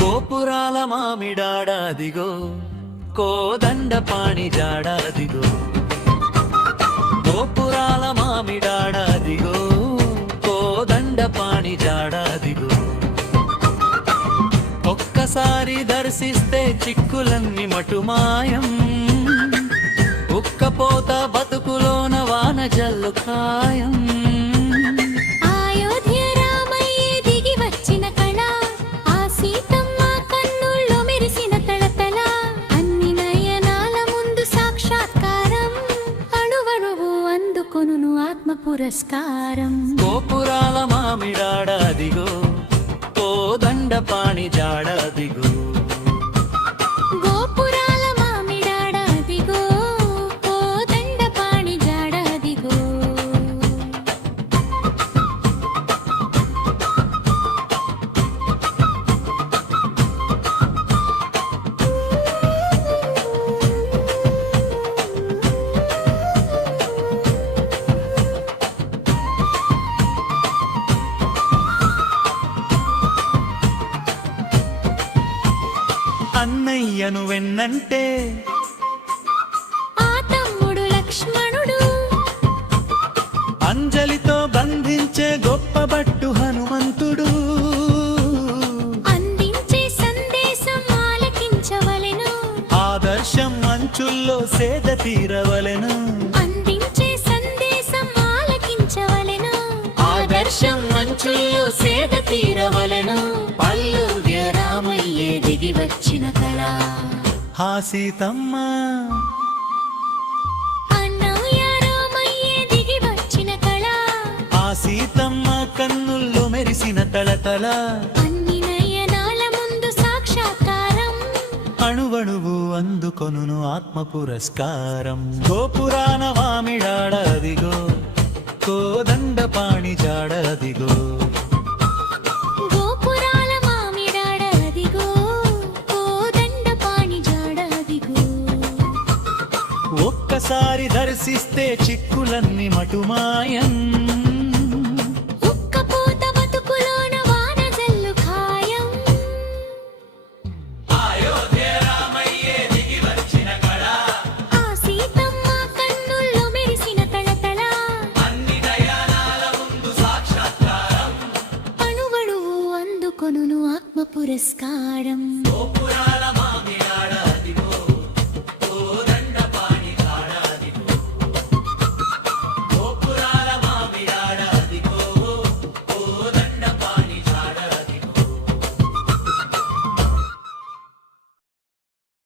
గోపురాల మామిడాడాదిగో కోదండ పాణి జాడాదిగో గోపురాల మామిడాడాదిగో కోదండ పాణి జాడాదిగో ఒక్కసారి దర్శిస్తే చిక్కులన్నీ మటుమాయం ఉక్కపోత బతుకులోన వాన జల్లు ఖాయం పురస్కారం గోపురాల మామిడాడాదిగో కోదండ పాణి జాడాదిగో గోపురాల మామిడాడాదిగో కోదండ పాణి జాడాదిగో అన్నయ్యను వెన్నంటే ఆ తమ్ముడు లక్ష్మణుడు అంజలితో బంధించే గొప్ప భట్టు హనుమంతుడు అందించే సందేశం ఆలకించవలెను ఆదర్శం అంచుల్లో సేద తీరవలెను అందించే సందేశం ఆలకించవలెను ఆదర్శం అంచుల్లో సేద తీరవలెను పల్లవ్య రామయ్యే దిగి వచ్చిన కళ హా సీతమ్మ అన్నయ్య రామయ్యే దిగి వచ్చిన కళ ఆ సీతమ్మ కన్నుల్లో మెరిసిన తళతళ అన్ని నయనాల ముందు సాక్షాత్కారం అణువణువు అందుకొనును ఆత్మ పురస్కారం గోపురాన మామిడాడాదిగో కోదండ పాణి జాడాదిగో గోపురాల మామిడాడాదిగో కోదండ పాణి జాడాదిగో ఒక్కసారి దర్శిస్తే చిక్కులన్నీ మటుమాయం ఉక్కపోత బతుకులోన వాన జల్లు ఖాయం ఆ సీతమ్మ కన్నుల్లో మెరిసిన తళతళ అణువణువు అందుకొనును ఆత్మ పురస్కారం గోపురాల